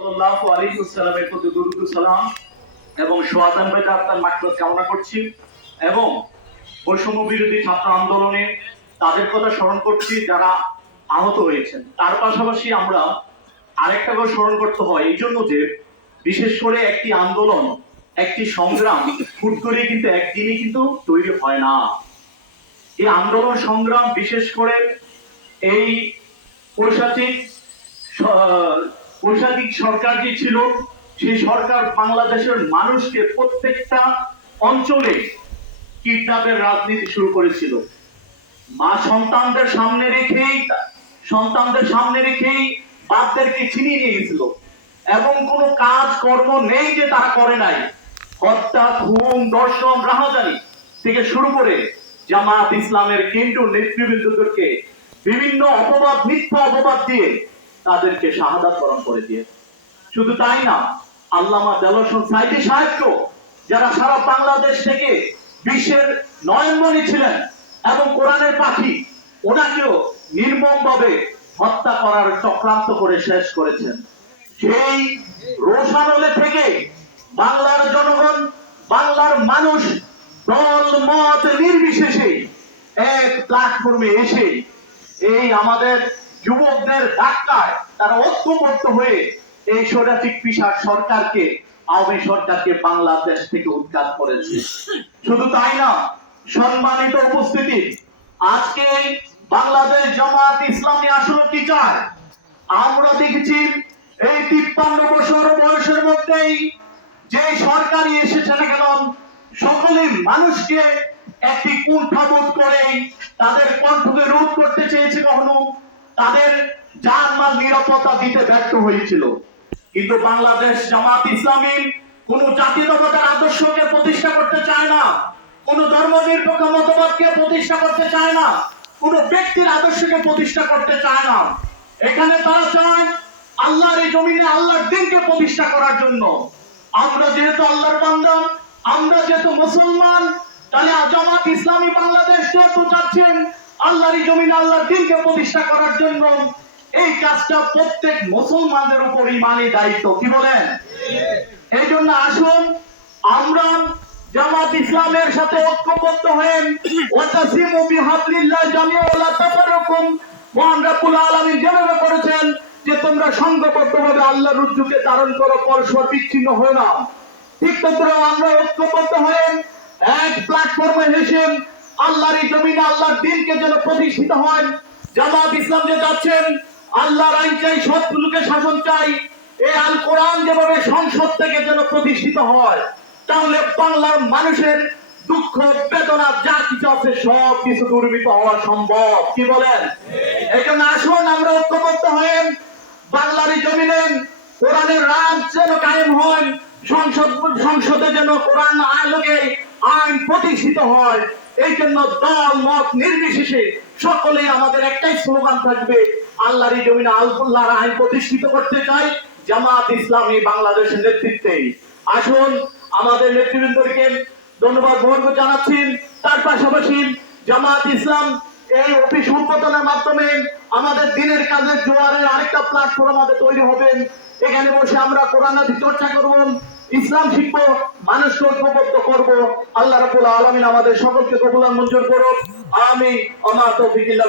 সাল্লাল্লাহু আলাইহি ওয়াসাল্লামের প্রতি সালাম এবং সোয়াদান বেদা আত্মার কামনা করছি এবং বৈষম্য বিরোধী ছাত্র আন্দোলনে তাদের কথা স্মরণ করছি যারা আহত হয়েছেন। তার পাশাপাশি আমরা আরেকটা কথা স্মরণ করতে হয়, এই জন্য যে বিশেষ করে একটি আন্দোলন, একটি সংগ্রাম হুট করে কিন্তু একদিনই কিন্তু তৈরি হয় না। এই আন্দোলন সংগ্রাম বিশেষ করে এই প্রশাসনিক প্রশাসনিক সরকার যে ছিল, সেই সরকার বাংলাদেশের মানুষকে প্রত্যেকটা অঞ্চলে কিডন্যাপের রাজনীতি শুরু করেছিল। মা সন্তানদের সামনে রেখেই, সন্তানদের সামনে রেখেই বাপদেরকে ছিনিয়ে নিয়ে গেছিল এবং কোনো কাজ কর্ম নেই যে তারা করে নাই। হত্যা, খুন দর্শন রাহাজানি থেকে শুরু করে জামাত ইসলামের কেন্দ্রীয় নেতৃবৃন্দদেরকে বিভিন্ন অপবাদ, মিথ্যা অপবাদ দিয়ে তাদেরকে শাহাদাত বরণ করে দিয়ে। শুধু তাই না, আল্লামা দেলসন সাইদি সাহেবকে যারা সারা বাংলাদেশ থেকে বিশ্বের নয়নমণি ছিলেন এবং কোরআনের পাখি, ওনাকেও নির্মম ভাবে হত্যা করার চক্রান্ত করে শেষ করেছেন। সেই রোশানলে থেকে বাংলার জনগণ, বাংলার মানুষ দল, মত নির্বিশেষে এক প্ল্যাটফর্মে এসে এই আমাদের যুবকদের ধাক্কায় তারা ঐক্যবদ্ধ হয়ে এই স্বৈরাচিক পিসার সরকারকে, আওয়ামী সরকারকে বাংলাদেশ থেকে উৎখাত করেছে। শুধু তাই না, সম্মানিত উপস্থিতি, আজকে বাংলাদেশ জামাত ইসলামী আসলে কি চায়? আমরা দেখেছি এই তিপ্পান্ন বছর বয়সের মধ্যেই যে সরকারই এসেছে না কেন সকলে মানুষকে একটি কুণ্ঠাবোধ করে তাদের কণ্ঠকে রোধ করতে চেয়েছে কখনো? তাদের যান মাল নিরাপত্তা দিতে ব্যর্থ হয়েছিল। কিন্তু বাংলাদেশ জামাত ইসলামী কোন জাতীয়তাবাদের আদর্শকে প্রতিষ্ঠা করতে চায় না, কোন ধর্ম নিরপেক্ষ মতবাদকে প্রতিষ্ঠা করতে চায় না, কোন ব্যক্তির আদর্শকে প্রতিষ্ঠা করতে চায় না। এখানে তারা চায় আল্লাহর এই জমিনে আল্লাহর দিনকে প্রতিষ্ঠা করার জন্য। আমরা যেহেতু আল্লাহর বান্দা, আমরা যেহেতু মুসলমান, তাহলে জামাত ইসলামী বাংলাদেশ যেহেতু চাচ্ছেন আল্লাহর জমিনে আল্লাহর দিনকে প্রতিষ্ঠা করার জন্য এই কাজটা প্রত্যেক মুসলমানদের উপর ইমানি দায়িত্ব, কি বলেন? এই জন্য আসুন, আমরা জামাত ইসলামের সাথে ঐক্যবদ্ধ হয়ে ওয়াতাসিমু বিহাবলিল্লাহ জামিউ ওয়া তাফাররাকুম মহান রাব্বুল আলামিন যেভাবে করেছেন যে তোমরা সংঘবদ্ধভাবে আল্লাহর রুজুকে ধারণ করো, পরস্পর বিচ্ছিন্ন হয়ে না। ঠিক তদ্রুপ আমরা ঐক্যবদ্ধ হয়ে এক প্ল্যাটফর্মে হেসে আল্লাহর এই জমিনে আল্লাহর দিনকে যেন প্রতিষ্ঠিত হয়। জামাত ইসলাম যে যাচ্ছেন, আল্লাহর আইন চাই সৎগুলোকে শাসন চাই। এই আল কোরআন যেভাবে সংসদ থেকে যেন প্রতিষ্ঠিত হয়, তাহলে বাংলার মানুষের দুঃখ, বেদনা, যা কিছু আছে, সব কিছু দুর্বিত হওয়া সম্ভব। কি বলেন? এখানে আসুন, আমরা ঐক্যবদ্ধ হয়ে বাংলার জমিনে কোরআনের রাজ যেন কায়েম হয়। সংসদ সংসদে যেন কোরআন আলোকে আইন প্রতিষ্ঠিত হয়, এই জন্য দল, মত নির্বিশেষে সকলে আমাদের একটাই স্লোগান থাকবে, আল্লাহর জমিনে আল্লাহর আইন প্রতিষ্ঠিত করতে চাই, জামাত ইসলামী বাংলাদেশের নেতৃত্বে। আসুন, আমাদের নেতৃবৃন্দকে ধন্যবাদ বর্গ জানাচ্ছি, তার পাশাপাশি জামাত ইসলাম এই অফিস উদ্বোধনের মাধ্যমে আমাদের দিনের কাজের জোয়ারের আরেকটা প্ল্যাটফর্ম আমাদের তৈরি হবেন এখানে বসে আমরা কোরআন হাদিস চর্চা করব, ইসলাম শিখব মানুষকে ঐক্যবদ্ধ করব। আল্লাহ রাবুল আলমিন আমাদের সকলকে কবুলা মঞ্জুর করুক। আমি আমার তো ইল্লাহ বিল্লাহ।